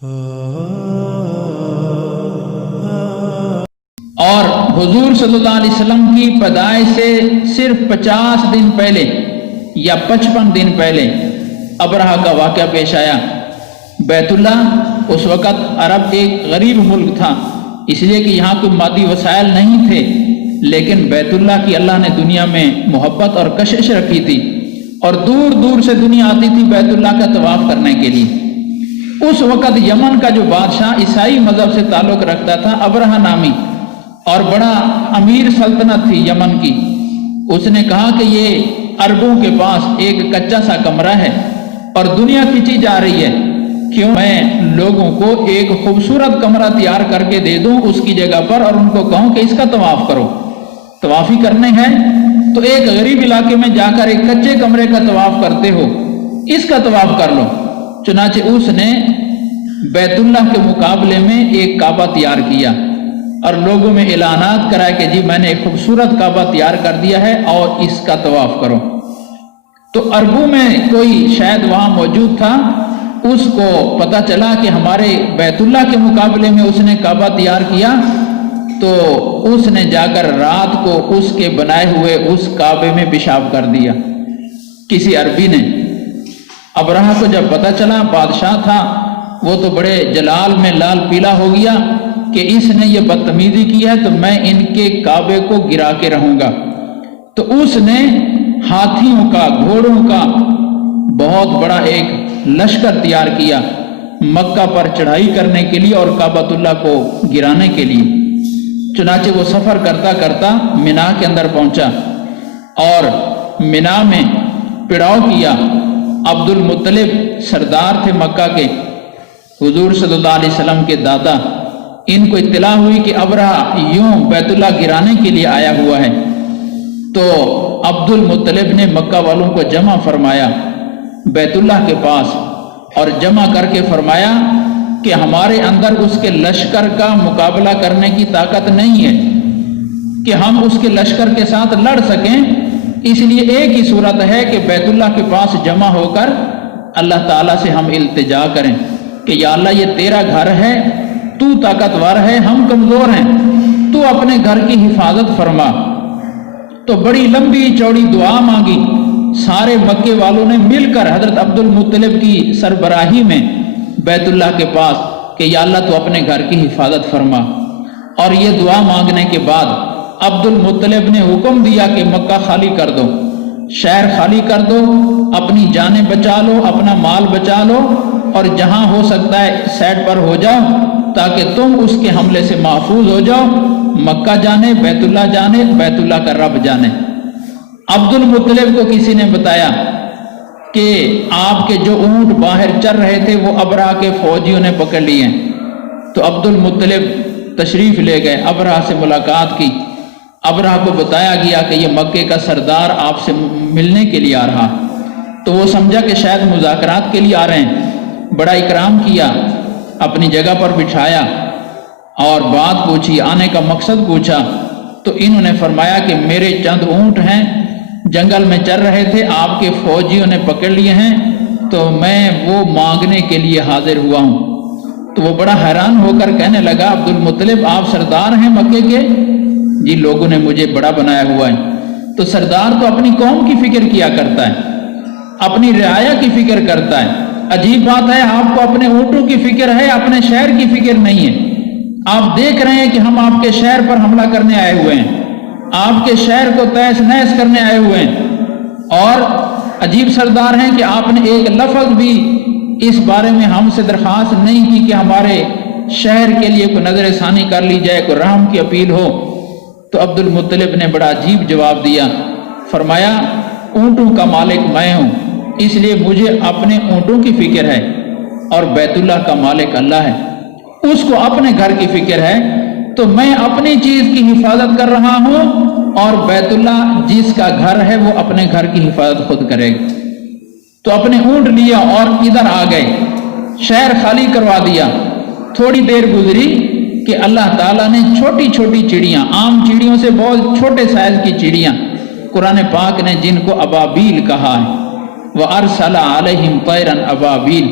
اور حضور صلی اللہ علیہ وسلم کی پیدائش سے صرف 50 دن پہلے یا 55 دن پہلے ابرہہ کا واقعہ پیش آیا۔ بیت اللہ اس وقت عرب ایک غریب ملک تھا، اس لیے کہ یہاں کوئی مادی وسائل نہیں تھے، لیکن بیت اللہ کی اللہ نے دنیا میں محبت اور کشش رکھی تھی، اور دور دور سے دنیا آتی تھی بیت اللہ کا طواف کرنے کے لیے۔ اس وقت یمن کا جو بادشاہ عیسائی مذہب سے تعلق رکھتا تھا، ابرہہ نامی، اور بڑا امیر سلطنت تھی یمن کی، اس نے کہا کہ یہ عربوں کے پاس ایک کچا سا کمرہ ہے اور دنیا کھینچی جا رہی ہے، کیوں میں لوگوں کو ایک خوبصورت کمرہ تیار کر کے دے دوں اس کی جگہ پر، اور ان کو کہوں کہ اس کا طواف کرو، طواف ہی کرنے ہیں تو ایک غریب علاقے میں جا کر ایک کچے کمرے کا طواف کرتے ہو، اس کا طواف کر لو۔ چنانچہ اس نے بیت اللہ کے مقابلے میں ایک کعبہ تیار کیا اور لوگوں میں اعلانات کرائے کہ جی میں نے ایک خوبصورت کعبہ تیار کر دیا ہے اور اس کا طواف کرو۔ تو عربوں میں کوئی شاید وہاں موجود تھا، اس کو پتہ چلا کہ ہمارے بیت اللہ کے مقابلے میں اس نے کعبہ تیار کیا، تو اس نے جا کر رات کو اس کے بنائے ہوئے اس کعبے میں پیشاب کر دیا کسی عربی نے۔ ابرہہ کو جب پتہ چلا، بادشاہ تھا وہ تو بڑے جلال میں لال پیلا ہو گیا کہ اس نے یہ بدتمیزی کی ہے تو میں ان کے کعبے کو گرا کے رہوں گا۔ تو اس نے ہاتھیوں کا، گھوڑوں کا بہت بڑا ایک لشکر تیار کیا مکہ پر چڑھائی کرنے کے لیے اور کعبۃ اللہ کو گرانے کے لیے۔ چنانچہ وہ سفر کرتا کرتا مینا کے اندر پہنچا اور مینا میں پڑاؤ کیا۔ عبد المطلب سردار تھے مکہ کے، حضور صلی اللہ علیہ وسلم کے دادا، ان کو اطلاع ہوئی کہ ابرہہ یوں بیت اللہ گرانے کے لیے آیا ہوا ہے، تو عبد المطلب نے مکہ والوں کو جمع فرمایا بیت اللہ کے پاس، اور جمع کر کے فرمایا کہ ہمارے اندر اس کے لشکر کا مقابلہ کرنے کی طاقت نہیں ہے کہ ہم اس کے لشکر کے ساتھ لڑ سکیں، اس لیے ایک ہی صورت ہے کہ بیت اللہ کے پاس جمع ہو کر اللہ تعالیٰ سے ہم التجا کریں کہ یا اللہ یہ تیرا گھر ہے، تو طاقتور ہے، ہم کمزور ہیں، تو اپنے گھر کی حفاظت فرما۔ تو بڑی لمبی چوڑی دعا مانگی سارے مکے والوں نے مل کر حضرت عبد المطلب کی سربراہی میں بیت اللہ کے پاس کہ یا اللہ تو اپنے گھر کی حفاظت فرما۔ اور یہ دعا مانگنے کے بعد عبد المطلب نے حکم دیا کہ مکہ خالی کر دو، شہر خالی کر دو، اپنی جانیں بچا لو، اپنا مال بچا لو، اور جہاں ہو سکتا ہے سیٹ پر ہو جاؤ تاکہ تم اس کے حملے سے محفوظ ہو جاؤ۔ مکہ جانے، بیت اللہ جانے، بیت اللہ کا رب جانے۔ عبد المطلب کو کسی نے بتایا کہ آپ کے جو اونٹ باہر چر رہے تھے وہ ابرہہ کے فوجیوں نے پکڑ لیے ہیں۔ تو عبد المطلب تشریف لے گئے، ابرہہ سے ملاقات کی، ابرہہ کو بتایا گیا کہ یہ مکے کا سردار آپ سے ملنے کے لیے آ رہا، تو وہ سمجھا کہ شاید مذاکرات کے لیے آ رہے ہیں، بڑا اکرام کیا، اپنی جگہ پر بٹھایا اور بات پوچھی، آنے کا مقصد پوچھا۔ تو انہوں نے فرمایا کہ میرے چند اونٹ ہیں، جنگل میں چر رہے تھے، آپ کے فوجیوں نے پکڑ لیے ہیں، تو میں وہ مانگنے کے لیے حاضر ہوا ہوں۔ تو وہ بڑا حیران ہو کر کہنے لگا، عبد المطلب آپ سردار ہیں مکے کے؟ جی لوگوں نے مجھے بڑا بنایا ہوا ہے۔ تو سردار تو اپنی قوم کی فکر کیا کرتا ہے، اپنی رعایا کی فکر کرتا ہے، عجیب بات ہے آپ کو اپنے اونٹوں کی فکر ہے، اپنے شہر کی فکر نہیں ہے۔ آپ دیکھ رہے ہیں کہ ہم آپ کے شہر پر حملہ کرنے آئے ہوئے ہیں، آپ کے شہر کو تہس نہس کرنے آئے ہوئے ہیں، اور عجیب سردار ہیں کہ آپ نے ایک لفظ بھی اس بارے میں ہم سے درخواست نہیں کی کہ ہمارے شہر کے لیے کوئی نظر ثانی کر لی جائے، کوئی رحم کی اپیل ہو۔ تو عبد المطلب نے بڑا عجیب جواب دیا، فرمایا اونٹوں کا مالک میں ہوں، اس لیے مجھے اپنے اونٹوں کی فکر ہے، اور بیت اللہ کا مالک اللہ ہے، اس کو اپنے گھر کی فکر ہے، تو میں اپنی چیز کی حفاظت کر رہا ہوں، اور بیت اللہ جس کا گھر ہے وہ اپنے گھر کی حفاظت خود کرے گا۔ تو اپنے اونٹ لیا اور ادھر آ گئے، شہر خالی کروا دیا۔ تھوڑی دیر گزری کہ اللہ تعالیٰ نے چھوٹی چھوٹی چڑیاں، عام چڑیوں سے بہت چھوٹے سائز کی چڑیاں، قرآن پاک نے جن کو ابابیل کہا ہے، وَأَرْسَلَ عَلَيْهِمْ طَيْرًا أَبَابِيل،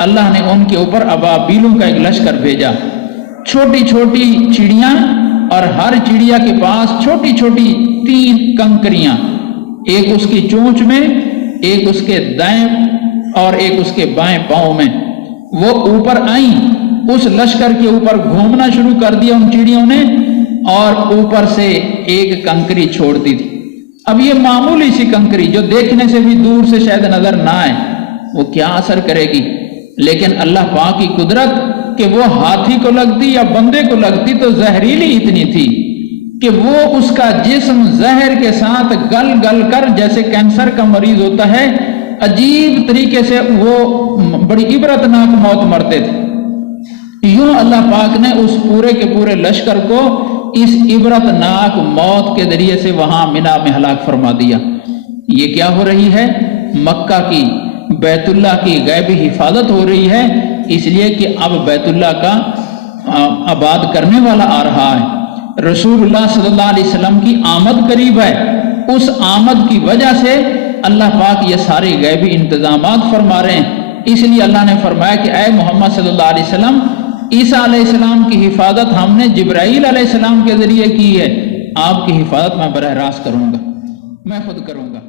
اللہ نے ان کے اوپر ابابیلوں کا ایک لشکر بھیجا، چھوٹی چھوٹی چڑیاں، اور ہر چڑیا کے پاس چھوٹی چھوٹی 3 کنکریاں، ایک اس کی چونچ میں، ایک اس کے دائیں اور ایک اس کے بائیں پاؤں میں۔ وہ اوپر آئیں، اس لشکر کے اوپر گھومنا شروع کر دیا ان چڑیوں نے، اور اوپر سے ایک کنکری چھوڑ دی تھی۔ اب یہ معمولی سی کنکری جو دیکھنے سے بھی دور سے شاید نظر نہ آئے، وہ کیا اثر کرے گی، لیکن اللہ پاک کی قدرت کہ وہ ہاتھی کو لگتی یا بندے کو لگتی تو زہریلی اتنی تھی کہ وہ اس کا جسم زہر کے ساتھ گل گل کر، جیسے کینسر کا مریض ہوتا ہے، عجیب طریقے سے وہ بڑی عبرتناک موت مرتے تھے۔ یوں اللہ پاک نے اس پورے کے پورے لشکر کو اس عبرتناک موت کے ذریعے سے وہاں منا میں ہلاک فرما دیا۔ یہ کیا ہو رہی ہے؟ مکہ کی، بیت اللہ کی غیبی حفاظت ہو رہی ہے، اس لیے کہ اب بیت اللہ کا آباد کرنے والا آ رہا ہے، رسول اللہ صلی اللہ علیہ وسلم کی آمد قریب ہے۔ اس آمد کی وجہ سے اللہ پاک یہ سارے غیبی انتظامات فرما رہے ہیں۔ اس لیے اللہ نے فرمایا کہ اے محمد صلی اللہ علیہ وسلم، عیسیٰ علیہ السلام کی حفاظت ہم نے جبرائیل علیہ السلام کے ذریعے کی ہے، آپ کی حفاظت میں براہ راست کروں گا، میں خود کروں گا۔